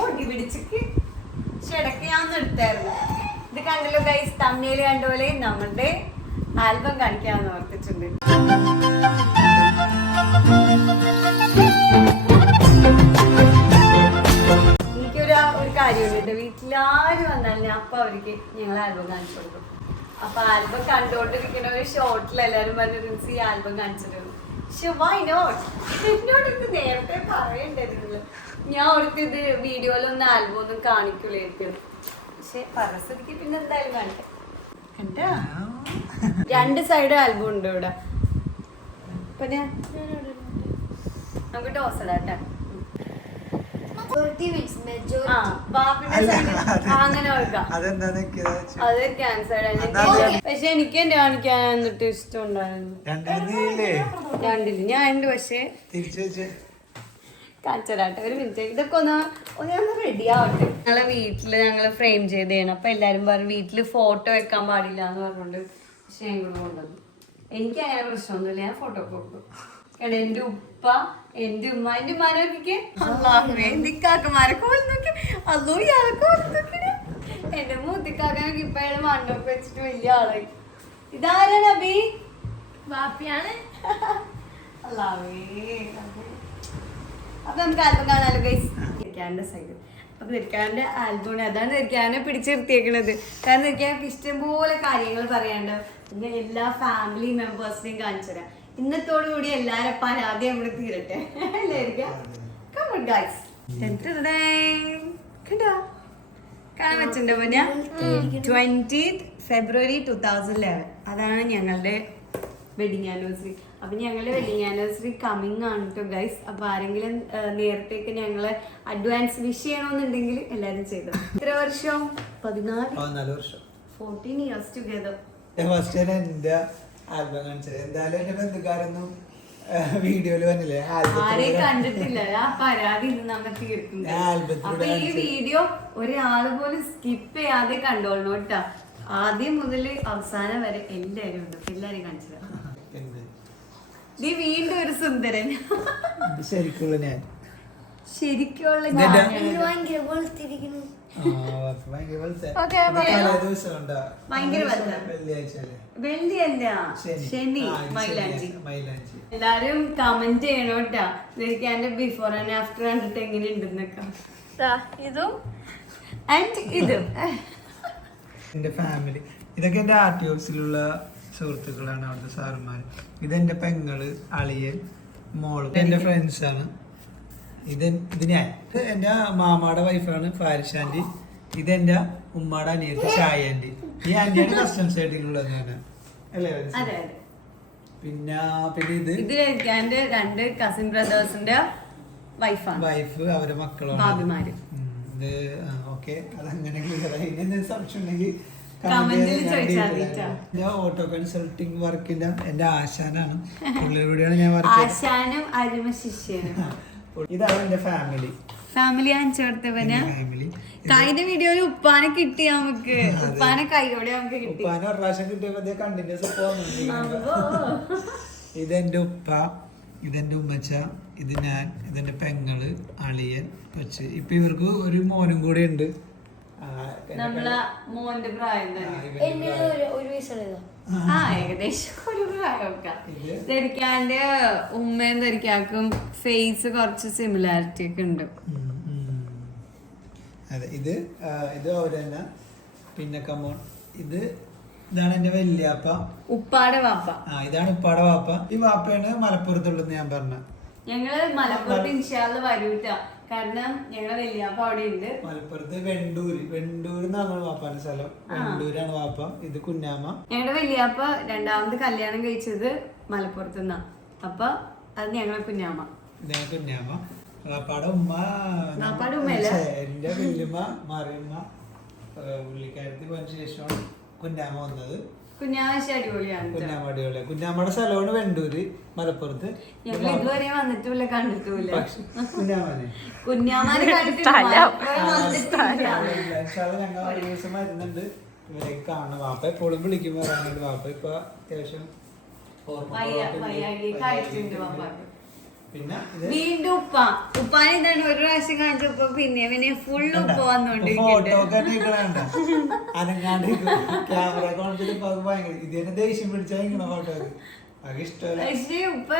ഓടി പിടിച്ചിട്ട് ഇടയ്ക്ക് ഞാൻ എടുത്തായിരുന്നു. ഇത് കണ്ടല്ലോ ഗൈസ്, തമിഴിൽ കണ്ട പോലെ നമ്മളുടെ ആൽബം കാണിക്കാന്ന് ഓർത്തിട്ടുണ്ട്. ഒരു കാര്യമുണ്ട്, വീട്ടിലാരും വന്നാലും അപ്പൊ അവർക്ക് ഞങ്ങൾ ആൽബം കാണിച്ചു കൊടുക്കും. അപ്പൊ ആൽബം കണ്ടുകൊണ്ടിരിക്കുന്ന ഒരു ഷോർട്ടിൽ എല്ലാരും പറഞ്ഞു ഈ ആൽബം കാണിച്ചിട്ടുണ്ട്. പക്ഷെ വൈ നോട്ട്, എന്നോട് ഇത് നേരത്തെ പറയണ്ടായിരുന്നില്ല. ഞാൻ അവർക്ക് ഇത് വീഡിയോയിലൊന്നും ആൽബം ഒന്നും കാണിക്കൂലായിരിക്കും. പക്ഷെ പറസ്ഥിതിക്ക് പിന്നെ എന്തായാലും കാണിക്കാം. കണ്ടാ 2 സൈഡ് ആൽബം ഉണ്ട് ഇവിടെ. പിന്നെ നമുക്ക് ടോസ് ഇടാട്ടെ. അങ്ങനെ അത് ക്യാൻസർ. പക്ഷെ എനിക്ക് എന്റെ കാണിക്കാൻ എന്നിട്ട് ഇഷ്ടം ഉണ്ടായിരുന്നു. രണ്ടില് ഞാൻ ഉണ്ട്. പക്ഷെ കാണിച്ചതാട്ടെ, ഒരു മിനിറ്റ്. ഇതൊക്കെ ഒന്ന് റെഡി ആവട്ടെ. ഞങ്ങളെ വീട്ടില് ഞങ്ങള് ഫ്രെയിം ചെയ്ത് ചെയ്യണം. അപ്പൊ എല്ലാരും പറഞ്ഞു വീട്ടില് ഫോട്ടോ വെക്കാൻ പാടില്ല എന്ന് പറഞ്ഞോണ്ട്. പക്ഷെ ഞാൻ കൂടെ കൊണ്ടുവന്നു. എനിക്ക് അങ്ങനെ പ്രശ്നമൊന്നുമില്ല, ഞാൻ ഫോട്ടോ ഒക്കെ കൊടുക്കും. കാരണം എന്റെ ഉപ്പ, എന്റെ ഉമ്മ, എന്റെ ഉമ്മാനൊക്കെ എന്തിക്കാക്കമാരൊക്കെ നോക്കി അതോ ഇയാളൊക്കെ നോക്കി. എന്റെ മൂത്തിക്കാക്കനൊക്കെ ഇപ്പൊ അയാൾ മണ്ണൊക്കെ വെച്ചിട്ട് വലിയ ആളായി. ഇതാരാ നബി? ബാപ്പിയാണ്. അല്ലാവേ. അപ്പൊ നമുക്ക് ആൽബം കാണാലോ ഗൈസ്. ഇരിക്കാന്റെ സൈഡ്. അപ്പൊ നിൽക്കാന്റെ ആൽബം അതാണ് നിൽക്കാനെ പിടിച്ചിരുത്തിയേക്കണത്. കാരണം നിൽക്കാനൊക്കെ ഇഷ്ടംപോലെ കാര്യങ്ങൾ പറയാണ്ട്. പിന്നെ എല്ലാ ഫാമിലി മെമ്പേഴ്സിനെയും കാണിച്ചു തരാം. ഇന്നത്തോടു കൂടി എല്ലാരും പരാതി നമ്മൾ തീരട്ടെ. കാണാൻ വെച്ചിട്ടുണ്ടോ? 20th February 2011 അതാണ് ഞങ്ങളുടെ വെഡിങ് ആനിവേഴ്സറി. അപ്പൊ ഞങ്ങളുടെ വെഡിങ് ആനിവേഴ്സറി കമ്മിങ് ആണ് കേട്ടോ ഗൈസ്. അപ്പൊ ആരെങ്കിലും നേരത്തേക്ക് ഞങ്ങള് അഡ്വാൻസ് വിഷ് ചെയ്യണമെന്നുണ്ടെങ്കിൽ എല്ലാരും ചെയ്തു. എത്ര വർഷം? 14 വർഷം. 14 years together. ആൽബം കാണിച്ചത് എന്തായാലും എന്റെ ബന്ധുക്കാരൊന്നും വീഡിയോയില് വന്നില്ലേ, ആരെയും കണ്ടിട്ടില്ല. ആ പരാതി നമ്മൾ തീർക്കുന്നു. അപ്പൊ ഈ വീഡിയോ ഒരാള് പോലും സ്കിപ്പ് ചെയ്യാതെ കണ്ടോളൂ കേട്ടാ. ആദ്യം മുതൽ അവസാനം വരെ എല്ലാരും ഉണ്ട്. എല്ലാരും കാണിച്ചത്. നീ വീണ്ടും ഒരു സുന്ദരൻ. ശരിക്കുള്ള ഞാൻ ശരിക്കുള്ള വെള്ളിയല്ല, ശനി. മൈലാഞ്ചി. എല്ലാരും കമന്റ് ചെയ്യണോട്ടാ എന്റെ ബിഫോർ ആൻഡ് ആഫ്റ്റർ കണ്ടിട്ട് എങ്ങനെ ഉണ്ടെന്നൊക്കെ. ഇതും ഇതും എന്റെ ഫാമിലി. ഇതൊക്കെ എന്റെ ആർട്ടിയോസിലുള്ള സുഹൃത്തുക്കളാണ്, അവിടുത്തെ സാറുമാര്. ഇതെന്റെ പെങ്ങള്, അളിയൻ, മോള് എന്റെ ഫ്രണ്ട്സ് ആണ്. ഇത് ഞാൻ. എന്റെ മാമാടെ വൈഫാണ് ഫാരിഷ് ആന്റി. ഇതെന്റെ ഉമ്മാടെ അനിയത്തി ഷായ ആന്റി. ഈ ആന്റിയാണ് കസ്റ്റംസ് ആയിട്ടുള്ളത് അല്ലേ? പിന്നെ ഇത് എന്റെ 2 കസിൻ ബ്രദേഴ്സിന്റെ വൈഫ്, അവരെ മക്കളാണ്, ഭാബിമാര്. ഇത് ഓക്കെ, അതങ്ങനെ സംശയം ഉണ്ടെങ്കിൽ ഓട്ടോ കൺസൾട്ടിങ് വർക്കിന്റെ എന്റെ ആശാനാണ്. പുള്ളിയോടെയാണ് ഞാൻ വർക്ക്. ആശാനും അരുമ ശിഷ്യനും. ഇതാണ് എന്റെ ഫാമിലി. ഫാമിലി ചേർത്തവന് കഴിഞ്ഞ വീഡിയോയിൽ ഉപ്പാനെ കിട്ടി. നമുക്ക് ഉപ്പാനെ കൈയോടെ നമുക്ക് കിട്ടി. ഉപ്പാനെ ഒരു പ്രാവശ്യം കിട്ടിയപ്പോ കണ്ടിന്യൂസ് ഇതെന്റെ ഉപ്പ, ഇതെന്റെ ഉമ്മച്ച, ഇത് ഞാൻ, ഇതെന്റെ പെങ്ങള്, അളിയൻ, കൊച്ച്. ഇപ്പൊ ഇവർക്ക് ഒരു മോനും കൂടെ ഉണ്ട്. നമ്മളെ മോന്റെ പ്രായം തന്നെ. ഏകദേശം ഒരു പ്രായമൊക്കെ. ധരിക്കാന്റെ ഉമ്മയും ധരിക്കാക്കും ഫേസ് കുറച്ച് സിമിലാരിറ്റി ഒക്കെ ഉണ്ട്. അതെ, ഇത് അവര് തന്നെ. പിന്നെ കമോൺ, ഇതാണ് എന്റെ വല്യാപ്പ, ഉപ്പാടെ വാപ്പ. ഇതാണ് ഉപ്പാടെ വാപ്പ. ഈ വാപ്പയാണ് മലപ്പുറത്തുള്ളത് ഞാൻ പറഞ്ഞ. ഞങ്ങള് മലപ്പുറത്ത് ഇൻഷാല്ല വരൂട്ടാ. കാരണം ഞങ്ങളെ വല്യാപ്പ അവിടെ ഉണ്ട് മലപ്പുറത്ത്. വെണ്ടൂരിന്നാണ് വാപ്പാന്റെ സ്ഥലം. വെണ്ടൂരാണ് വാപ്പ. ഇത് കുഞ്ഞാമ്മ. ഞങ്ങളുടെ വല്യാപ്പ 2ാമത് കല്യാണം കഴിച്ചത് മലപ്പുറത്ത് നിന്നാ. അപ്പൊ അത് ഞങ്ങളെ കുഞ്ഞാമ്മ. കുഞ്ഞാമ്മ. വാപ്പാടെ ഉമ്മ എന്റെ വല്യമ്മ മറിയമ്മ. പുള്ളിക്കാരത്തി പോയതിനു ശേഷമാണ് കുഞ്ഞാമ്മ വന്നത്. കുഞ്ഞാമ്മയുടെ സ്ഥലമാണ് വെണ്ടൂര്, മലപ്പുറത്ത്. ഞങ്ങൾ ഇതുവരെ വന്നിട്ടില്ല, കണ്ടിട്ടില്ല. ഞങ്ങൾ ഒരു ദിവസം വരുന്നുണ്ട് ഇവരേക്ക് കാണണം. വാപ്പ എപ്പോഴും വിളിക്കുമ്പോ പറയാനുണ്ട്. വാപ്പ ഇപ്പൊ അത്യാവശ്യം പിന്നെ ഇത് വീണ്ടും ഉപ്പാനെ എന്താണ് ഒരു പ്രാവശ്യം കാണിച്ചപ്പോ പിന്നെ ഫുൾ ഉപ്പ വന്നോണ്ടിരിക്കുന്നുണ്ട്. ഫോട്ടോ ഒക്കെ നീക്കണണ്ട അനങ്ങാണ്ട് ക്യാമറ കാണിച്ചിട്ട് ഭയങ്കര ഇതിനെ ദേഷ്യം പിടിച്ചാൽ ഇങ്ങനെ ഫോട്ടോ അത് ഇഷ്ടമല്ല. പക്ഷേ ഉപ്പ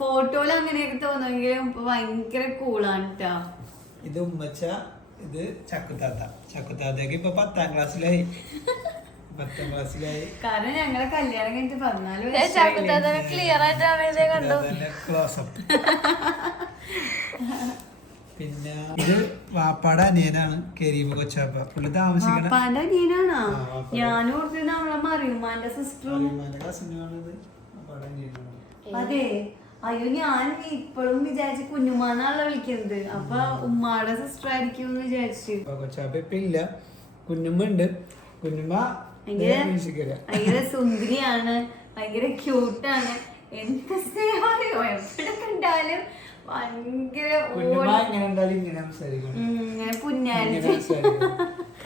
ഫോട്ടോയിൽ അങ്ങനെയൊക്കെ തോന്നുമെങ്കിലും ഉപ്പ ഭയങ്കര കൂളാണ് ട്ടാ. ഇത് ഉമ്മച്ച, ഇത് ചക്കുത്താത്തക്ക് ഇപ്പൊ 10ാം ക്ലാസ്സിലായി. കാരണം ഞങ്ങളെ കല്യാണം കഴിഞ്ഞിട്ട് 14 ക്ലിയർ ആയിട്ട് കണ്ടു. ക്ലോസപ്പ്. പിന്നെ ഇത് വാപ്പാടെ അനിയനാണ് കരീമ കൊച്ചാപ്പ. പുള്ളി താമസിക്കണ പാപ്പാന്റെ അനിയനാണോ? ഞാനും ഓർത്ത് നമ്മളെ മറിയുമാന്റെ സിസ്റ്ററും. അതെ, അയ്യോ ഞാൻ ഇപ്പോഴും വിചാരിച്ചു കുഞ്ഞുമാന്നാണല്ലോ വിളിക്കുന്നത്. അപ്പൊ ഉമ്മാടെ സിസ്റ്റർ ആയിരിക്കും എന്ന് വിചാരിച്ചു. കൊച്ചാപ്പ ഇപ്പൊ ഇല്ല, കുഞ്ഞുമ്മ ഉണ്ട്. കുഞ്ഞുമ്മ ഭയങ്കര സുന്ദരിയാണ്, ഭയങ്കര ക്യൂട്ടാണ്. എന്ത് സ്നേഹം അറിയോ, എവിടെ കണ്ടാലും ഭയങ്കര ഇങ്ങനെ പുന്നാരി,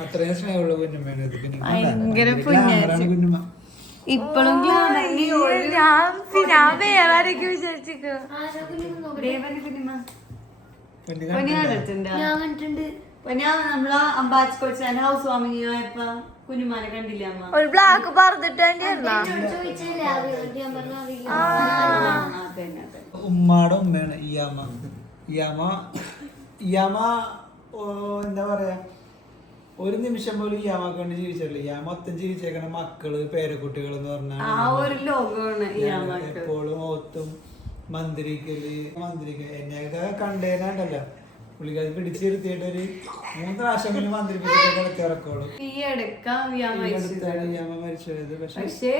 അത്രയും സ്നേഹമുള്ള കുഞ്ഞുമ്മയാണ്. ഭയങ്കര പുന്നാരി. ഇപ്പോഴും ഞാൻ വേറെ ആരൊക്കെ വിചാരിച്ചിട്ട് നമ്മളെ അമ്പാച്ച് കൊച്ചാൻ ഹൗസ് വാമിങ് പോയപ്പോ കുഞ്ഞുമാനെ കണ്ടില്ല അമ്മ. ഒരു ബ്ലാക്ക് പറഞ്ഞിട്ട് ഉമ്മാടെ ഉമ്മയാണ് ഇയാമ എന്താ പറയാ, ഒരു നിമിഷം പോലും ഇയാമക്ക് വേണ്ടി ജീവിച്ചിട്ടില്ല. ഇയാമ മൊത്തം ജീവിച്ചേക്കണ മക്കള് പേരക്കുട്ടികൾ എന്ന് പറഞ്ഞാൽ എപ്പോഴും ഓത്തും മന്ത്രിക്കല് എന്നെയൊക്കെ കണ്ടേനാണ്ടല്ലോ പുള്ളിക്കാരി പിടിച്ചിരുത്തിയിട്ട് ഒരു 3 പ്രാവശ്യം മന്ത്രിപ്പിച്ചിട്ട് ഇറക്കോളൂ. മരിച്ചത്. പക്ഷേ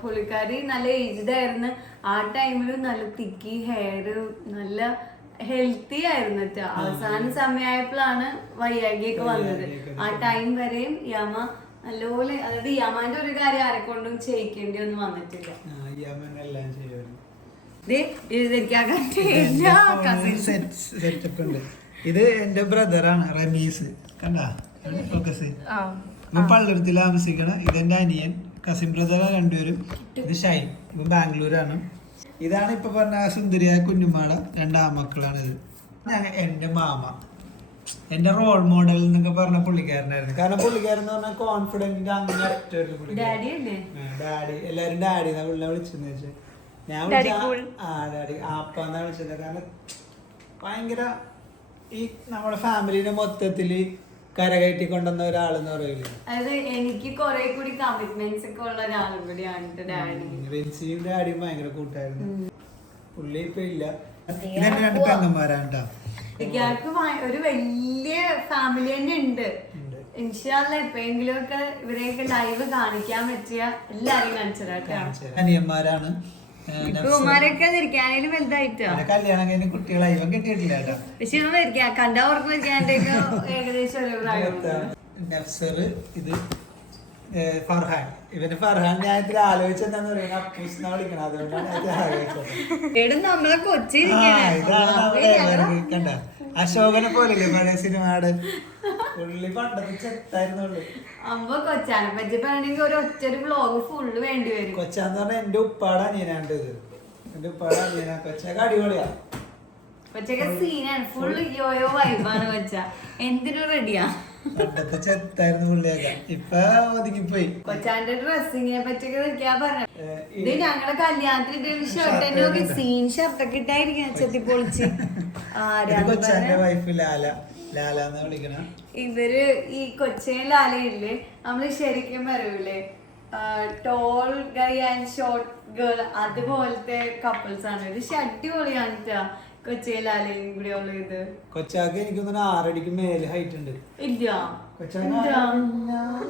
പുള്ളിക്കാരി നല്ല ഏജ്ഡ് ആയിരുന്നു ആ ടൈമില്. നല്ല തിക്കി ഹെയർ, നല്ല ഹെൽത്തി ആയിരുന്നു. അവസാന സമയമായപ്പോഴാണ് വയ്യാകിയൊക്കെ വന്നത്. ആ ടൈം വരെയും യാമ നല്ലപോലെ, അതായത് യാമാന്റെ ഒരു കാര്യം ആരെക്കൊണ്ടും ചെയ്യിക്കേണ്ടി ഒന്നും വന്നിട്ടില്ല. ഇത് എന്റെ ബ്രദറാണ് റമീസ്, കണ്ടാ ഫോക്കസ്. പള്ളടത്തിൽ താമസിക്കണ. ഇതെന്റെ അനിയൻ, കസിൻ ബ്രദറാണ് രണ്ടുപേരും. ഇത് ഷൈൻ, ഇവൻ ബാംഗ്ലൂരാണ്. ഇതാണ് ഇപ്പൊ പറഞ്ഞ സുന്ദരിയായ കുഞ്ഞുമാള 2 ആമക്കളാണ്. ഇത് എന്റെ മാമ, എന്റെ റോൾ മോഡൽ എന്നൊക്കെ പറഞ്ഞ പുള്ളിക്കാരനായിരുന്നു. കാരണം പുള്ളിക്കാരൻ എന്ന് പറഞ്ഞാൽ കോൺഫിഡന്റ്, അങ്ങനെ ഡാഡി എല്ലാരും ഡാഡി എന്നാ പുള്ളിനെ വിളിച്ചെന്ന് വെച്ചാൽ ഞാൻ ഡാഡി ആപ്പാന്നാ വിളിച്ചത്. കാരണം ഭയങ്കര ഈ നമ്മുടെ ഫാമിലിനെ മൊത്തത്തില് കരകയറ്റി കൊണ്ടുവന്ന ഒരാളെന്ന് പറയില്ലേ. അതായത് എനിക്ക് കുറെ കൂടി കമ്മിറ്റ്മെന്റ്സ് ഒക്കെ ഉള്ള ഒരാളും കൂടിയാണ് ഡാഡി. റിൻസിയും ഡാഡിയും ഭയങ്കര കൂട്ടായിരുന്നു. പുള്ളി ഇപ്പൊ ഇല്ല. ഇതെന്നെ 2 പെങ്ങന്മാരാണ് ട്ടോ. എനിക്ക് ഒരു വലിയ ഫാമിലി തന്നെ ഉണ്ട്. ഇൻഷാല്ല എപ്പോഴെങ്കിലും ഒക്കെ ഇവരെയൊക്കെ ലൈവ് കാണിക്കാൻ പറ്റിയ എല്ലാരെയും കാണിച്ചതാട്ടോ. അനിയന്മാരാണ്. ഇരിക്കാനും വലുതായിട്ടോ കല്യാണം കഴിഞ്ഞ കുട്ടികളായി. ഇവൻ കിട്ടിയിട്ടില്ല കേട്ടോ. പക്ഷെ ഇവൻ വരിക കണ്ടാ ഓർമ്മ വരിക്കാൻ്റെ ഏകദേശം ഒരു പ്രായം. നഫ്സർ, ഇത് ഫർഹാൻ. ഇവന് ഫർഹാൻ ഞാൻ ഇതിൽ ആലോചിച്ചെന്താന്ന് പറയുന്നത് അപ്പൂസിനെ വിളിക്കണം. അതുകൊണ്ടാണ് ഞാൻ ആലോചിച്ചത്. നമ്മളെ കണ്ട അശോകനെ പോലെയല്ലേ പഴയ സിനിമയുടെ പുള്ളി പണ്ടത്തെ ചെത്തായിരുന്നുള്ളു. അമ്മ കൊച്ചാനെ പറ്റി പറയണെങ്കിൽ ഒരു ഒറ്റൊരു വ്ലോഗ് ഫുള്ള് വേണ്ടി വരും. കൊച്ചാന്ന് പറഞ്ഞാൽ എന്റെ ഉപ്പാടെ അനിയനാണ്ട്. ഇത് എന്റെ ഉപ്പാടെ അനിയനാ. കൊച്ചൊക്കെ അടിപൊളിയാ. കൊച്ചൊക്കെ സീനാണ്. ഫുള്ള് യോയോ വൈബാണ് കൊച്ച. എന്തിനും റെഡിയാ. പണ്ടത്തെ ചെത്തായിരുന്നു പുള്ളിയൊക്കെ. ഇപ്പൊ ഒതുങ്ങിപ്പോയി. കൊച്ചാന്റെ ഡ്രസ്സിങ്ങിനെ പറ്റിയൊക്കെ നിൽക്കാ പറഞ്ഞത്. ഇത് ഞങ്ങളുടെ കല്യാണത്തിന് ഷർട്ട് സീൻ ഷർട്ടൊക്കെ ഇട്ടായിരിക്കും ചെത്തി പൊളിച്ച്. കൊച്ചാന്റെ വൈഫ് ലാല, ലാലാന്ന് വിളിക്കണ. ഇവര് ഈ കൊച്ചയും ലാലയില്ലേ, നമ്മള് ശരിക്കും പറയൂലേ tall guy and short girl, അതുപോലത്തെ കപ്പിൾസ് ആണ്. ഇത് അടിപൊളിയാണ് ട്ടാ കൊച്ചയും ലാലയും കൂടി ഉള്ള ഇത്. കൊച്ചാക്ക് എനിക്ക് 6 അടിക്ക് മേലെ ഹൈറ്റ് ഉണ്ട്. ഇല്ല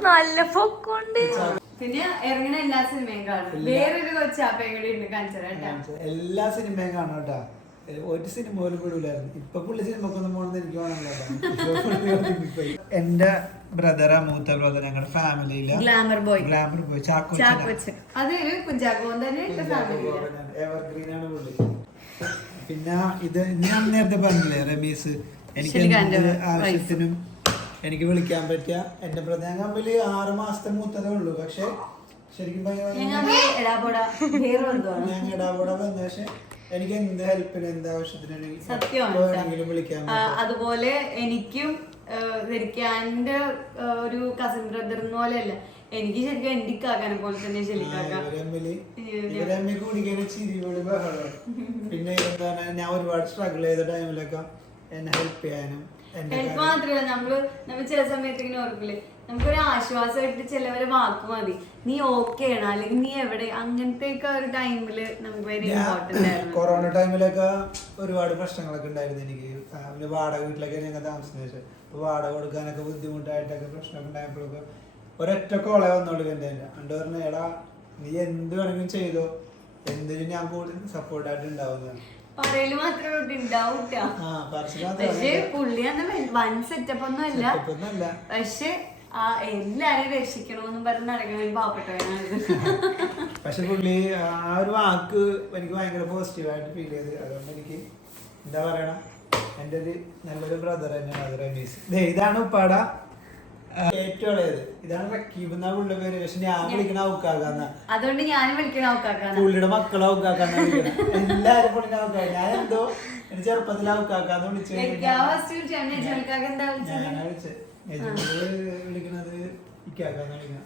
നല്ല പൊക്കമുണ്ട്. പിന്നെ ഇറങ്ങണ എല്ലാ സിനിമയും കാണും. വേറൊരു കൊച്ചാപ്പയും കൂടി ഉണ്ട് കാണിച്ചേട്ടാ. എല്ലാ സിനിമയും കാണും കേട്ടാ. ഒരു സിനിമ പോലും വിടൂലായിരുന്നു. ഇപ്പൊ പുള്ളി സിനിമക്കൊന്നും പോണെന്ന് എനിക്ക് വേണമല്ലോ. എന്റെ ബ്രദറാ, മൂത്ത ബ്രദർ, ഞങ്ങളുടെ ഫാമിലിയിലെ ഗ്ലാമർ ബോയ് ചാക്കോച്ചൻ. അതൊരു കുഞ്ചാക്കോൻ തന്നെ എവർഗ്രീൻ ആണ് പുള്ളി. പിന്നെ ഇത് ഞാൻ നേരത്തെ പറഞ്ഞില്ലേ റമീസ്, എനിക്ക് ആവശ്യത്തിനും എനിക്ക് വിളിക്കാൻ പറ്റിയ എന്റെ ബ്രദർ. ഞാൻ തമ്മിൽ 6 മാസത്തെ മൂത്തതേ ഉള്ളൂ. പക്ഷെ ശരിക്കും ഞാൻ ഇടാപോട വന്ന. പക്ഷെ എനിക്ക് എന്ത് ഹെൽപ്പിന് എന്ത് ആവശ്യത്തിനാണെങ്കിലും സത്യമാണ് എപ്പോഴെങ്കിലും വിളിക്കാൻ അതുപോലെ എനിക്കും ധരിക്കാൻ്റെ ഒരു കസിൻ ബ്രദർ പോലെയല്ല, എനിക്ക് ശരിക്കും എന്റെ കാക്കാനെ പോലെ തന്നെ ശരിക്കാക്കാം. പിന്നെ എന്താണ്, ഞാൻ ഒരുപാട് സ്ട്രഗിൾ ചെയ്ത ടൈമിലൊക്കെ എന്നെ ഹെൽപ്പ് ചെയ്യാനും ഹെൽപ്പ് മാത്രമല്ല, നമ്മൾ ചില സമയത്ത് ഇങ്ങനെ ഓർക്കില്ലേ, നമുക്കൊരു ആശ്വാസമായിട്ട് ചിലവരെ വാക്ക് മതി, നീ ഓക്കെ ആണ് അല്ലെങ്കിൽ നീ എവിടെ, അങ്ങനത്തെ ഒക്കെ ഒരു ടൈമില് നമുക്ക് ഭയങ്കര ഇമ്പോർട്ടന്റ് ആയിരുന്നു. കൊറോണ ടൈമിലൊക്കെ ഒരുപാട് പ്രശ്നങ്ങളൊക്കെ ഉണ്ടായിരുന്നു എനിക്ക്. ഫാമിലി വാടക വീട്ടിലൊക്കെ ഞങ്ങൾ താമസിച്ചത്, അപ്പൊ വാടക കൊടുക്കാനൊക്കെ ബുദ്ധിമുട്ടായിട്ടൊക്കെ പ്രശ്നമൊക്കെ ഉണ്ടായപ്പോഴൊക്കെ ഒരൊറ്റ കോളേ വന്നോളൂ എൻ്റെ അണ്ട് പറഞ്ഞു, എടാ നീ എന്ത് വേണമെങ്കിലും ചെയ്തോ, എന്തിനും ഞാൻ കൂടുതൽ സപ്പോർട്ടായിട്ട് ഉണ്ടാവുന്നതാണ്. പറയല് മാത്രമേ ഉണ്ടാവൂട്ട. പക്ഷെ പുള്ളി വൺ സെറ്റപ്പ് ഒന്നും അല്ല, പക്ഷെ എല്ലാരും രക്ഷിക്കണമെന്നും പറഞ്ഞ് നടക്കുന്ന പാവപ്പെട്ടവനാണ്. പക്ഷെ പുള്ളി ആ ഒരു വാക്ക് എനിക്ക് ഭയങ്കര പോസിറ്റീവായിട്ട് ഫീൽ ചെയ്ത്. അതുകൊണ്ട് എനിക്ക് എന്താ പറയണ, എൻ്റെ ഒരു നല്ലൊരു ബ്രദർ തന്നെയാണ് അത് റമീസ്. ഇതാണ് ഉപ്പാട ഏറ്റവും ഇളയത്. ഇതാണ് റക്കീബ് എന്നാ പുള്ളിയുടെ പേര്. പക്ഷെ ഞാൻ വിളിക്കണ ഔക്കാക്കാന്ന, അതുകൊണ്ട് ഞാനും വിളിക്കണ ഔക്കാക്കാന്ന. പുള്ളിയുടെ മക്കളെ ഔക്കാക്കാന്ന വിളിക്കണം. എല്ലാരും പുള്ളിനെ ഔക്കാക്ക. ഞാൻ എന്തോ എന്റെ ചെറുപ്പത്തിൽ ഔക്കാക്കാന്ന് വിളിച്ചു. വിളിക്കണത് ഇക്കാക്കാന്ന് വിളിക്കണം.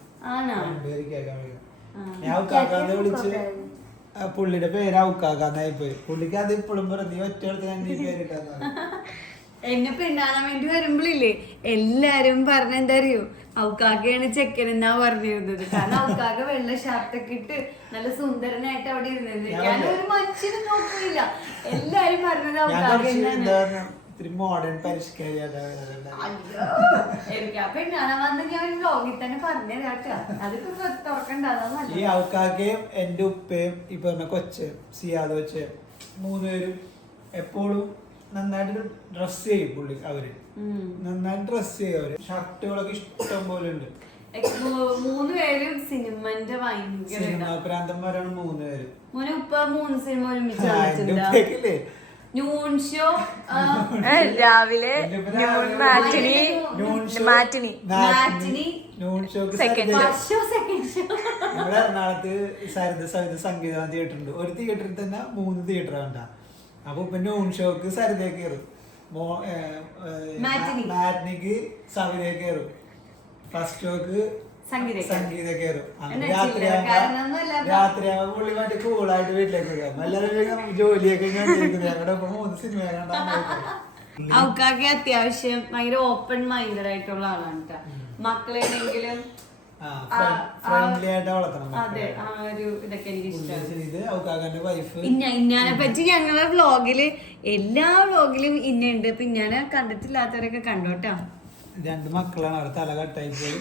ഞാൻ ഔക്കാക്കാന്ന് വിളിച്ച് പുള്ളിയുടെ പേര് ഔക്കാക്കാന്നായി പോയി. പുള്ളിക്ക് അത് ഇപ്പോഴും പറഞ്ഞു, ഒറ്റ ഞാൻ നീ പേരിട്ടാന്ന്. എന്നെ പെണ്ണാണാൻ വേണ്ടി വരുമ്പോഴില്ലേ എല്ലാരും പറഞ്ഞ എന്താ അറിയോ, ഔക്കാക്കയാണ് ചെക്കൻ എന്നാ പറഞ്ഞിരുന്നത്. കാരണം ഔക്കാക്ക വെള്ള ഷർട്ടൊക്കെ ഇട്ട് നല്ല സുന്ദരനായിട്ട് അവിടെ ഇരുന്നത്. ഞാൻ ഒരു മനുഷ്യനും നോക്കില്ല, എല്ലാരും പറഞ്ഞത് ഔക്കാക്ക മോഡേൺ പരിഷ്കാരി. പെണ്ണാണാൻ വന്ന് ഞാൻ ഒരു വ്ലോഗിൽ തന്നെ പറഞ്ഞുതരാട്ടോ, അതിപ്പോ തുറക്കണ്ടല്ലോ. ഈ ഔക്കാക്കയും എന്റെ ഉപ്പയും ഈ പറഞ്ഞ കൊച്ച് സിയാദ് കൊച്ച് മൂന്നുപേരും എപ്പോഴും നന്നായിട്ട് ഡ്രസ് ചെയ്യും. പുള്ളി അവര് നന്നായിട്ട് ഡ്രസ് ചെയ്യും. അവര് ഷർട്ടുകളൊക്കെ ഇഷ്ടം പോലെ ഉണ്ട്. മൂന്നുപേരും സിനിമന്റെ ഭയങ്കര സിനിമ പ്രാന്തന്മാരാണ് മൂന്നുപേരും. ഉപ്പ 3 സിനിമ ഒരുമിച്ച് ന്യൂൺ ഷോ രാവിലെ നമ്മുടെ എറണാകുളത്ത് സരിത സംഗീത തിയേറ്റർ ഉണ്ട്. ഒരു തിയേറ്ററിൽ തന്നെ 3 തിയേറ്റർ ഉണ്ടാ. അപ്പൊ ഇപ്പൊ ന്യൂൺ ഷോക്ക് സരിതേ കയറും, മാറ്റിനിക്ക് സവിതേ കയറും, ഫസ്റ്റ് ഷോക്ക് സംഗീത കയറും. രാത്രിയാകുമ്പോ പുള്ളി മറ്റേ കൂളായിട്ട് വീട്ടിലേക്ക് വരാം. എല്ലാവരും ജോലിയൊക്കെ ഞങ്ങളുടെ 3 സിനിമ കണ്ടാൽ. ഔക്കാക്ക് അത്യാവശ്യം ഭയങ്കര ഓപ്പൺ മൈൻഡഡ് ആയിട്ടുള്ള ആളാണ് കേട്ടോ. മക്കളെണെങ്കിലും അതെ, ആ ഒരു ഇതൊക്കെ എനിക്ക് ഇഷ്ടമാണ്. ഇന്നാനെ പറ്റി ഞങ്ങളെ വ്ളോഗില് എല്ലാ വ്ളോഗിലും ഇന്നുണ്ട്. അപ്പൊ ഇന്നാനെ കണ്ടിട്ടില്ലാത്തവരൊക്കെ കണ്ടോട്ടാ. 2 മക്കളാണ്, അവിടെ തല കട്ടായി പോയി.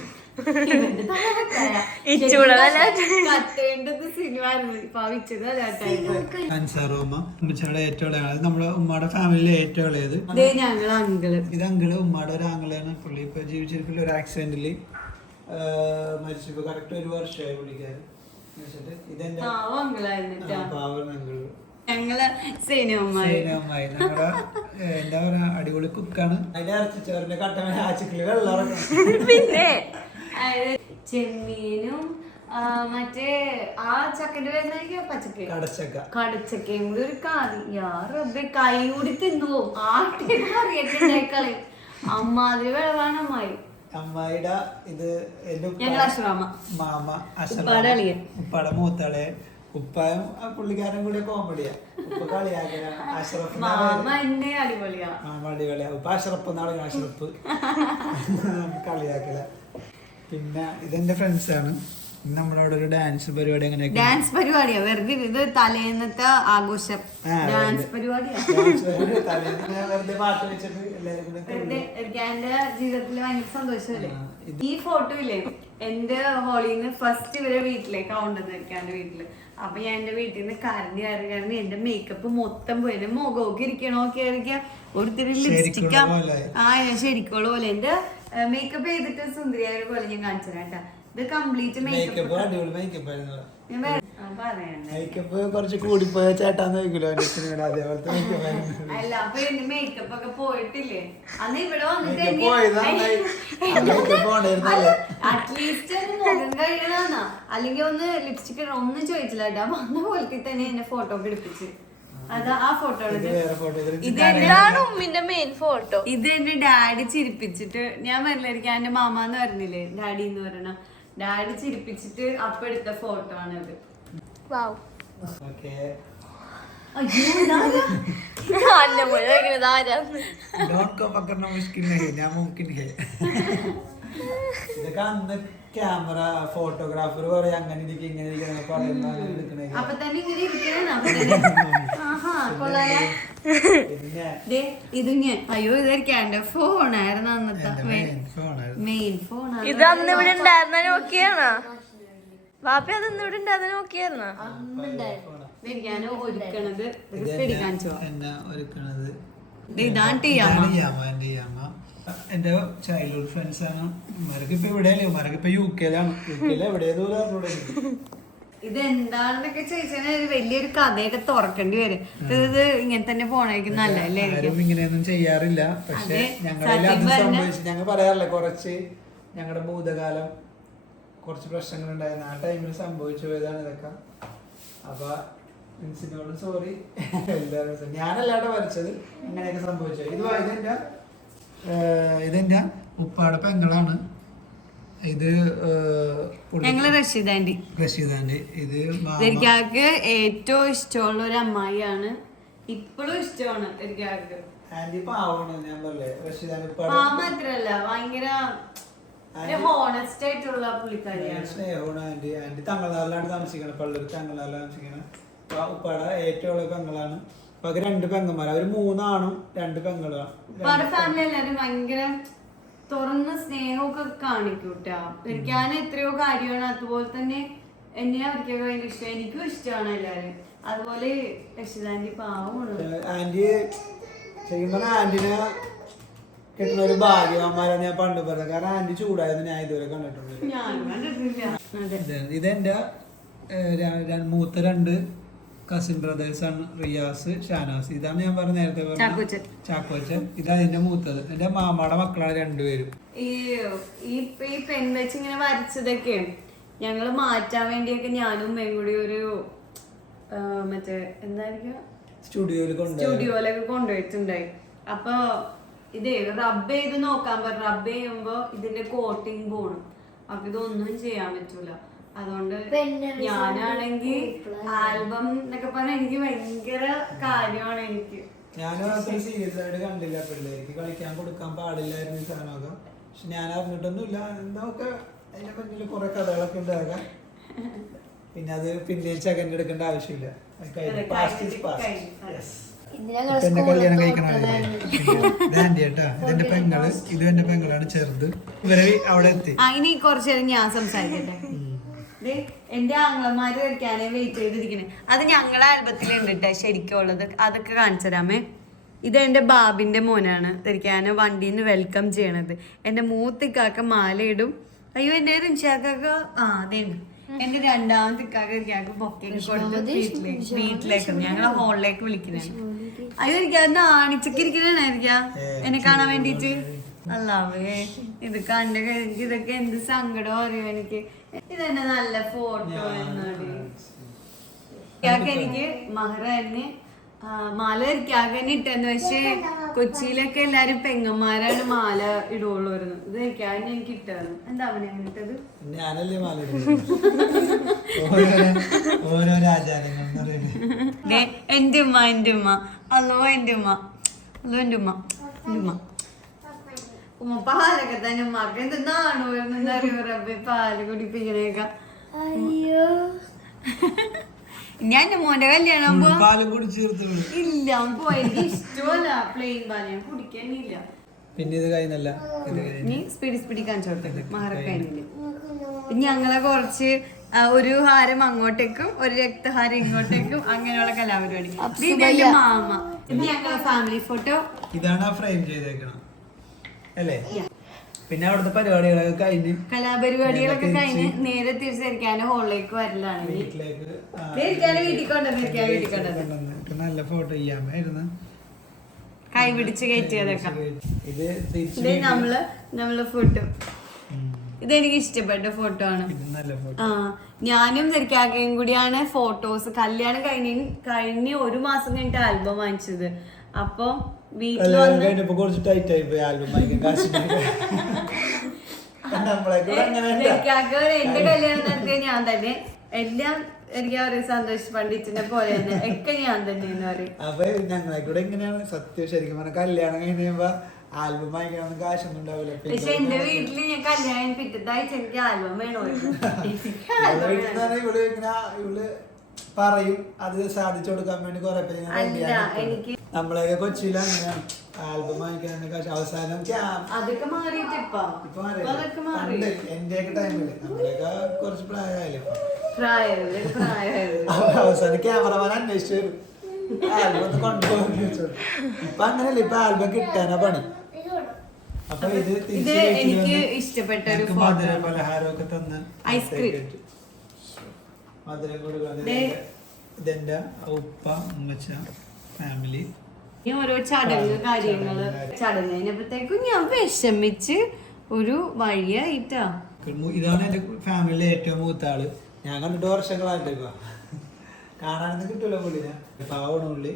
നമ്മുടെ ഉമ്മയുടെ ഫാമിലിയിലെ ഏറ്റവും ഇളയത്. ഇത് അങ്കിള്, ഉമ്മയുടെ ഒരു ആംഗിളാണ്. പുള്ളി ഇപ്പൊ ജീവിച്ചിരിപ്പില്ല, ഒരു ആക്സിഡന്റില് മരിച്ചപ്പോ കറക്റ്റ് 1 വർഷമായി പുള്ളിക്കാരൻ. ഇതെന്റെ പാവം അങ്കിള്. ഞങ്ങള് സേനവുമായി ഞങ്ങളുടെ എന്താ പറയാ അടിപൊളി കുക്കാണ്. അതിന്റെ ഇറച്ചിച്ചോറിന്റെ കട്ടമേ ആച്ചിക്കില് വെള്ളം പിന്നെ ചെമ്മീനും മറ്റേ ആ ചക്കന്റെ പേര് പച്ചക്ക കടച്ചക്കയും കൂടി ഒരു കറി കൈ കൂടി തിന്നു ആട്ടിയൊക്കെ ഉണ്ടായിക്കളയും. അമ്മാതിരി വെള്ളമാണ് അമ്മായി. അമ്മായിയുടെ ഇത് മാമ ഉപ്പാടെ മൂത്തളെ ഉപ്പായും പുള്ളിക്കാരൻ കൂടി കോമഡിയാ. ഉപ്പ കളിയാക്കല അഷ്റഫ് അടിപൊളിയാ. ഉപ്പ അഷ്റഫ് എന്നാണ്, അഷ്റഫ് കളിയാക്കല. പിന്നെ ഇതെന്റെ ഫ്രണ്ട്സ് ആണ്. നമ്മളവിടെ ഒരു ഡാൻസ് പരിപാടി. അങ്ങനെ ഡാൻസ് പരിപാടിയാ വെറുതെ, ഇത് തലേന്നത്തെ ആഘോഷം ഡാൻസ് പരിപാടിയാ. വെറുതെ പാട്ട് വെച്ചിട്ട് എല്ലാരും കൂടെ എന്റെ ജീവിതത്തില് ഭയങ്കര സന്തോഷമല്ലേ. ഈ ഫോട്ടോ ഇല്ലേ, എന്റെ ഹോളിന്ന് ഫസ്റ്റ് ഇവരെ വീട്ടിലേക്ക് കൊണ്ടുവന്നിരിക്കാന്റെ വീട്ടില്. അപ്പൊ ഞാൻ എന്റെ വീട്ടിൽ നിന്ന് കരഞ്ഞു എന്റെ മേക്കപ്പ് മൊത്തം പോയി. എന്റെ മുഖമൊക്കെ ഇരിക്കണോക്കെ ഒരിത്തിരി ലിപ്സ്റ്റിക്ക ഞാൻ ശരിക്കുള്ള പോലെ എന്റെ മേക്കപ്പ് ചെയ്തിട്ട് സുന്ദരിയായ പോലെ ഞാൻ കാണിച്ചു തരാം. ഇത് കംപ്ലീറ്റ് മേക്കപ്പ് മേക്കപ്പ് കുറച്ച് കൂടിപ്പോയ ചേട്ടാന്ന് ചോദിക്കലോ. അല്ല, അപ്പൊ എന്റെ മേക്കപ്പ് ഒക്കെ പോയിട്ടില്ലേ അന്ന് ഇവിടെ വന്നിട്ട് അറ്റ്ലീസ്റ്റ് മുഖം കഴിയണമെന്നാ, അല്ലെങ്കിൽ ഒന്ന് ലിപ്സ്റ്റിക് ഒന്നും ചോദിച്ചില്ല കേട്ടോ. വന്ന പോലത്തെ തന്നെ എന്നെ ഫോട്ടോ ഒക്കെ എടുപ്പിച്ച് അത് ആ ഫോട്ടോ ഇത് വേറെ ഫോട്ടോ. ഇതാണ് ഉമ്മിന്റെ മെയിൻ ഫോട്ടോ. ഇത് എന്റെ ഡാഡി ചിരിപ്പിച്ചിട്ട് ഞാൻ പറഞ്ഞിരിക്കും എന്റെ മാമാന്ന് പറഞ്ഞില്ലേ ഡാഡി എന്ന് പറയണ ഡാഡി ചിരിപ്പിച്ചിട്ട് അപ്പൊ എടുത്ത ഫോട്ടോ ആണ് ഇത്. വാവ്. ഓക്കേ. അയ്യോ ഇതാരാ? അന്റെ മുഴുവൻ ആരാന്ന്. ഡോണ്ട് കോ പക്കർന മുഷ്കിൽ നഹി ഞാൻ മുംകിൻ ഹൈ. ഇതൊക്കെ അന്ന് ക്യാമറ ഫോട്ടോഗ്രാഫർ പറയാ അങ്ങനെ ഇരിക്കും ഇങ്ങനെ ഇരിക്കുന്ന പറയുന്നതാണ് എടുക്കണേ. അപ്പൊ തന്നെ ഇങ്ങനെ ഇരിക്കണ ഇത് ഞാൻ അയ്യോ ഇതായിരിക്കും എന്റെ ഫോണായിരുന്നു അന്നത്തെ മെയിൻ ഫോണാണ്. ഇത് അന്ന് ഇവിടെ ഉണ്ടായിരുന്ന നോക്കിയാണോ വാപ്പി? അത് ഇന്ന് ഇവിടെ ഉണ്ടായിരുന്ന നോക്കിയായിരുന്നോ? ഞാൻ ഒരുക്കണത് സ്പീഡിൽ കാണിച്ചോ. ഒരുക്കണത് ഇതാണ് ടിയാമ. എന്റെ ചൈൽഡ്ഹുഡ് ഫ്രണ്ട്സ് ആണ്. ഉമ്മാരൊക്കെ ഇപ്പൊ ഇവിടെയല്ലേ? ഉമ്മാരൊക്കെ ഇപ്പൊ യുകെയിലാണ്. യുകെയിലെ എവിടെയെന്ന് ഇത് എന്താണെന്നൊക്കെ ചോദിച്ചാൽ വലിയൊരു കഥയൊക്കെ തുറക്കേണ്ടി വരും. ഇത് ഇങ്ങനെ തന്നെ പോണായിരിക്കും നല്ലല്ലേ? ആരും ഇങ്ങനെയൊന്നും ചെയ്യാറില്ല. പക്ഷെ ഞങ്ങളെ അത് സംഭവിച്ചു. ഞങ്ങൾ പറയാറില്ല കുറച്ച് ഞങ്ങളുടെ ഭൂതകാലം കുറച്ച് പ്രശ്നങ്ങൾ ഉണ്ടായിരുന്നു. ആ ടൈമിൽ സംഭവിച്ചു പോയതാണ് ഇതൊക്കെ. അപ്പൊ പ്രിൻസിനോട് സോറി. എല്ലാവരും ഞാനല്ലാണ്ട് വരച്ചത് അങ്ങനെയൊക്കെ സംഭവിച്ചത്. ഇതെന്റെ ഉപ്പാടെ പെങ്ങളാണ്. ഇത് ഞങ്ങള് റഷീദാൻറ്റി. ഇത് എനിക്ക് ഏറ്റവും ഇഷ്ടമുള്ള ഒരു അമ്മായിയാണ്. ഇപ്പോഴും ഇഷ്ടമാണ് എനിക്ക്. ആന്റി പാവാണ്. ഞാൻ പറഞ്ഞേ മാത്രല്ല ഭയങ്കര ഹോണസ്റ്റ് ആയിട്ടുള്ള പുള്ളിക്കാരിയാണ്. സ്നേഹമാണ് ആന്റി. ആന്റി തമിഴ്നാട്ടിലാണ് താമസിക്കുന്നത്. പള്ളൂർ തമിഴ്നാട്ടിലാണ് താമസിക്കുന്നത്. ഉപ്പാടെ ഏറ്റവും ഉള്ള പെങ്ങളാണ്. അപ്പൊ അത് 2 പെങ്ങന്മാർ. അവര് 3 ആണും 2 പെങ്ങളുമാണ്. ഉപ്പാടെ ഫാമിലി എല്ലാരും ഭയങ്കര തുറന്ന് സ്നേഹമൊക്കെ കാണിക്കൂട്ടാ. എനിക്ക് ഞാൻ എത്രയോ കാര്യമാണ്. അതുപോലെ തന്നെ എന്നെ അവർക്കൊക്കെ ഭയങ്കര ഇഷ്ടം. എനിക്കും ഇഷ്ടമാണ് എല്ലാരും. അതുപോലെ രക്ഷിതാന്റി പാവമാണ്. ആന്റി ശരിക്കും ആന്റിനെ കിട്ടുന്ന ഒരു ഭാഗ്യവന്മാരാണ് ഞാൻ പണ്ട് പറഞ്ഞത്. കാരണം ആന്റി ചൂടായത് ഞാൻ ഇതുവരെ കണ്ടിട്ടുണ്ട്. ഞാനും കണ്ടിട്ടില്ല. ഇതെന്റെ മൂത്ത 2 കസിൻ ബ്രദേഴ്സ് ആണ്. റിയാസ്, ഷാനാസ്. ഇതാണ് ഞാൻ പറഞ്ഞ നേരത്തെ പറഞ്ഞ ചാക്കോച്ചൻ. ഇതാ എന്റെ മൂത്തത്. എന്റെ മാമാടെ മക്കളാണ് 2 പേരും. ഈ പെൻ വെച്ച് ഇങ്ങനെ വരച്ചതൊക്കെ ഞങ്ങള് മാറ്റാൻ വേണ്ടിയൊക്കെ ഞാനും ഉമ്മയും കൂടി ഒരു മറ്റേ എന്തായിരിക്കും സ്റ്റുഡിയോയിലൊക്കെ കൊണ്ടുപോയിട്ടുണ്ടായി. അപ്പൊ ഇതേ റബ്ബ് ചെയ്ത് നോക്കാൻ പറഞ്ഞു. റബ്ബ് ചെയ്യുമ്പോ ഇതിന്റെ കോട്ടിങ് പോണം. അപ്പൊ ഇതൊന്നും ചെയ്യാൻ പറ്റൂല. അതുകൊണ്ട് ഞാനാണെങ്കിൽ ആൽബം എന്നൊക്കെ പറഞ്ഞാൽ എനിക്ക് ഭയങ്കര കാര്യമാണ്. എനിക്ക് ഞാനും അത്ര സീരിയസ് ആയിട്ട് കണ്ടില്ല. പിള്ളേർക്ക് കളിക്കാൻ കൊടുക്കാൻ പാടില്ലായിരുന്നു ഈ സാധനമൊക്കെ. പക്ഷെ ഞാൻ അറിഞ്ഞിട്ടൊന്നുമില്ല. എന്തൊക്കെ അതിനെ പറ്റിയുള്ള കുറെ കഥകളൊക്കെ ഉണ്ടാകാം. പിന്നെ അത് പിന്നെ സെക്കൻഡ് എടുക്കേണ്ട ആവശ്യമില്ല. എന്റെ കല്യാണം കഴിക്കണ കേട്ടാ. ഇതെന്റെ പെങ്ങള്. ഇത് എന്റെ പെങ്ങളാണ് ചെറുത്. ഇവരെ അവിടെ എത്തി. ഇനി കുറച്ചു നേരം ഞാൻ സംസാരിക്കട്ടെ. എന്റെ ആങ്ങളമാര് കഴിക്കാനേ വെയിറ്റ് ചെയ്തിരിക്കണേ. അത് ഞങ്ങളെ ആൽബത്തിലുണ്ട് കേട്ടോ ശരിക്കും ഉള്ളത്. അതൊക്കെ കാണിച്ചു തരാമേ. ഇത് എന്റെ ബാബിന്റെ മോനാണ് ധരിക്കാൻ വണ്ടിയിൽ നിന്ന് വെൽക്കം ചെയ്യണത്. എന്റെ മൂത്തിക്കാക്ക മാലയിടും. അയ്യോ എന്റെ റിൻഷാക്കാക്ക അതേണ്ട്. എന്റെ 2ാമത്തെ ഇക്കാക്ക ബൊക്കെ കൊടുത്ത് വീട്ടിലേക്ക് ഞങ്ങളെ ഹോളിലേക്ക് വിളിക്കണേ. അയ്യോ എനിക്ക് നാണിച്ചൊക്കെ ഇരിക്കണേനായിരിക്കാം എന്നെ കാണാൻ വേണ്ടിട്ട്. അല്ലാവേ ഇത് കണ്ട കഴിഞ്ഞ് ഇതൊക്കെ എന്ത് സങ്കടം അറിയോ എനിക്ക്. ഇതെന്നെ നല്ല ഫോട്ടോ എന്നാണ്. എനിക്ക് മഹ്റന്നെ മാല ധരിക്കാകന്നെ ഇട്ടെന്ന്. പക്ഷെ കൊച്ചിയിലൊക്കെ എല്ലാരും പെങ്ങന്മാരാണ് മാല ഇടുള്ളൂരുന്നു. ഇത് ധരിക്കാതെ എനിക്ക് ഇട്ടായിരുന്നു. എന്താ അവനെ അങ്ങനെ ഇട്ടത്? ഞാനല്ലേ മാല ഓരോ രാജാരങ്ങൾ. എന്റെ ഉമ്മ അല്ലോ എന്റെ ഉമ്മ ഉമ്മ പാലൊക്കെ തന്നെ ഉമ്മക്ക് എന്തെന്നാണോ എന്നറിയോ റബ്ബെ പാല് കുടിപ്പിക്കണേക്ക. അയ്യോ ഞാൻ എന്റെ മോന്റെ കല്യാണം ഇല്ല പോയി. എനിക്ക് ഇഷ്ടമല്ല പ്ലെയിൻ പാല്. ഞാൻ കുടിക്കാനില്ല. പിന്നെ ഇത് കഴിഞ്ഞല്ല നീ സ്പീഡി കാണിച്ചോട്ടെ. മഹറക്കഴിഞ്ഞില്ല. ഞങ്ങളെ കുറച്ച് ഒരു ഹാരം അങ്ങോട്ടേക്കും ഒരു രക്തഹാരം ഇങ്ങോട്ടേക്കും അങ്ങനെയുള്ള കലാപരിപാടി. ഇതെന്റെ മാമ. ഇത് ഞങ്ങളെ ഫാമിലി ഫോട്ടോ. ഇതാണ് ഫ്രെയിം ചെയ്തേക്കണം അല്ലേ? പിന്നെ അവിടുത്തെ പരിപാടികളൊക്കെ കഴിഞ്ഞ് കലാപരിപാടികളൊക്കെ കഴിഞ്ഞ് നേരെ തിരിച്ചിരിക്കാനും ഹോളിലേക്ക് വരലാണ്. വീട്ടിൽ കൊണ്ടുവന്നിരിക്കാൻ നല്ല ഫോട്ടോ ചെയ്യാമായിരുന്നു. കൈ പിടിച്ച് കയറ്റിയതൊക്കെ ഇത് നമ്മള് ഫോട്ടോ ഇതെനിക്ക് ഇഷ്ടപ്പെട്ട ഫോട്ടോ ആണ്. ഇത് നല്ല ഫോട്ടോ. ആ ഞാനും തിരക്കാക്കയും കൂടിയാണ് ഫോട്ടോസ് കല്യാണം കഴിഞ്ഞ് 1 മാസം കഴിഞ്ഞിട്ട് ആൽബം വാങ്ങിച്ചത്. അപ്പൊ വീട്ടിൽ കഴിഞ്ഞപ്പോ കുറച്ച് ടൈറ്റ് ആയി പോയി ആൽബം വാങ്ങിക്കാൻ കാശ് എന്റെ കല്യാണം നടത്തിയ ഞാൻ തന്നെ എല്ലാം എനിക്ക് പറയും സന്തോഷ് പണ്ഡിറ്റിനെ പോലെ തന്നെ ഒക്കെ ഞാൻ തന്നെ എന്ന് പറയും. അപ്പൊ ഞങ്ങളെ കൂടെ എങ്ങനെയാണ് സത്യം ശരിക്കും പറഞ്ഞ കല്യാണം കഴിയുമ്പോ ആൽബം വാങ്ങിക്കാനൊന്നും കാശൊന്നും ഉണ്ടാവില്ല. പക്ഷെ എന്റെ വീട്ടില് ഞാൻ കല്യാണം പിറ്റത്താഴ്ച എനിക്ക് ആൽബം വേണമായിരുന്നു. ഇവള് ഇങ്ങനെ ഇവള് പറയും അത് സാധിച്ചു കൊടുക്കാൻ വേണ്ടി കുറെ പേര് നമ്മളെയൊക്കെ കൊച്ചിയിൽ അങ്ങനെയാണ് ആൽബം വാങ്ങിക്കാൻ കാശ് അവസാനം അതൊക്കെ മാറിയിട്ട് ഇപ്പൊ എന്റെയൊക്കെ ടൈമില് നമ്മളെയൊക്കെ കുറച്ച് പ്രായമായാലും അവസാനം ക്യാമറമാൻ അന്വേഷിച്ചു വരും ആൽബം ഒന്ന് കൊണ്ടുപോകാൻ. ഇപ്പൊ അങ്ങനെയല്ല, ഇപ്പൊ ആൽബം കിട്ടാനാ പണി. അപ്പൊ ഇത് എനിക്ക് ഇഷ്ടപ്പെട്ട ഒരു മധുര പലഹാരമൊക്കെ തന്ന് ഐസ്ക്രീം മധുരം കൊടുക്കുക. ഇതെന്റെ ഉപ്പ ഉമ്മച്ച ഫാമിലി. ഓരോ ചടങ്ങ് കാര്യങ്ങള് ചടങ്ങ് കഴിഞ്ഞപ്പോഴത്തേക്കും ഞാൻ വിഷമിച്ച് ഒരു വഴിയായിട്ടാ. ഇതാണ് എന്റെ ഫാമിലിയിലെ ഏറ്റവും മൂത്ത ആള്. ഞാൻ കണ്ടിട്ട് വർഷങ്ങളായിട്ട് ഇപ്പൊ കാണാനൊന്നും കിട്ടൂല പുള്ളിനെ. പാവണ പുള്ളി,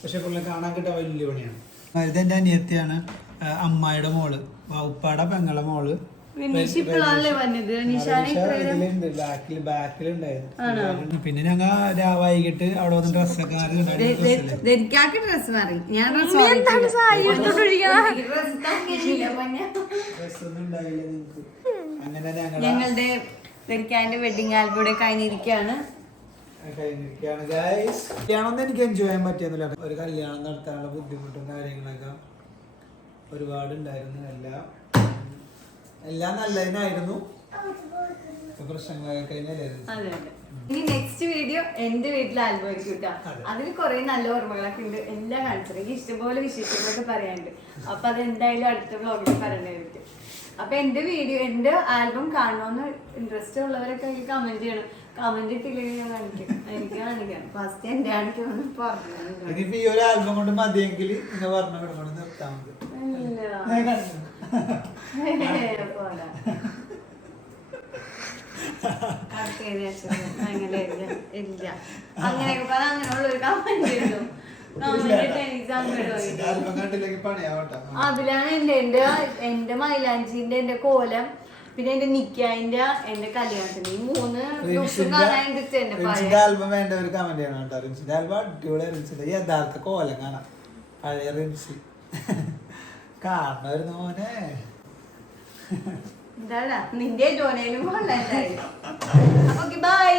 പക്ഷെ പുള്ളി കാണാൻ കിട്ടാൻ വലിയ പണിയാണ്. ഇതെന്റെ അനിയത്തിയാണ്, അമ്മായിയുടെ മോള്, ഉപ്പാടെ പെങ്ങളെ മോള്. പിന്നെ ഞങ്ങ വൈകിട്ട് അവിടെ വന്ന് ഡ്രസ്സൊക്കെ ഡ്രസ്സൊന്നും ഉണ്ടായില്ല നിങ്ങക്ക്. അങ്ങനെ ഞങ്ങളുടെ വെഡിങ് ആൽബം കഴിഞ്ഞിരിക്കുകയാണ്. കല്യാണം എനിക്ക് എൻജോയ് ചെയ്യാൻ പറ്റിയൊന്നുമില്ല. ഒരു കല്യാണം നടത്താനുള്ള ബുദ്ധിമുട്ടും കാര്യങ്ങളൊക്കെ ഒരുപാട് ഉണ്ടായിരുന്നു. എല്ലാം നല്ലതിനായിരുന്നു. പ്രശ്നങ്ങളൊക്കെ കഴിഞ്ഞാലായിരുന്നു. ഇനി നെക്സ്റ്റ് വീഡിയോ എന്റെ വീട്ടിലെ ആൽബം ആയിരിക്കും കേട്ടോ. അതിൽ കുറെ നല്ല ഓർമ്മകളൊക്കെ ഉണ്ട്. എല്ലാം കാണിച്ചത് എനിക്ക് ഇഷ്ടംപോലെ വിശേഷങ്ങളൊക്കെ പറയാനുണ്ട്. അപ്പൊ അത് എന്തായാലും അടുത്ത വ്ളോഗിൽ പറയണായിരിക്കും. അപ്പൊ എന്റെ വീഡിയോ എന്റെ ആൽബം കാണണമെന്ന് ഇൻട്രസ്റ്റ് ഉള്ളവരൊക്കെ എനിക്ക് കമന്റ് ചെയ്യണം. കമന്റ് ഇട്ടില്ലെങ്കിൽ ഞാൻ കാണിക്കും. എനിക്ക് കാണിക്കാം. ഫസ്റ്റ് എന്റെ കാണിക്കുമെന്ന് പറഞ്ഞു. ഈ ഒരു ആൽബം കൊണ്ട് മതിയെങ്കിൽ നിങ്ങൾ പറഞ്ഞ നിർത്താൻ മതി. അതിലാണ് എന്റെ മൈലാഞ്ചിന്റെ എന്റെ കോലം, പിന്നെ എന്റെ നിക്കായിന്റെ എന്റെ കല്യാണത്തിന്റെ ഈ 3 ദിവസം ആൽബം വേണ്ട ഒരു കമന്റ് ചെയ്യണം കേട്ടോ. റിൻസിന്റെ ആൽബം അടിപൊളി. റിൻസിന്റെ യഥാർത്ഥ കോലം കാണാം. പഴയ റിൻസി കാണുമായിരുന്നു മോനെ. എന്താടാ നിന്റെ ജോനയിലും കൊള്ളായിരുന്നു. അപ്പൊ ബൈ.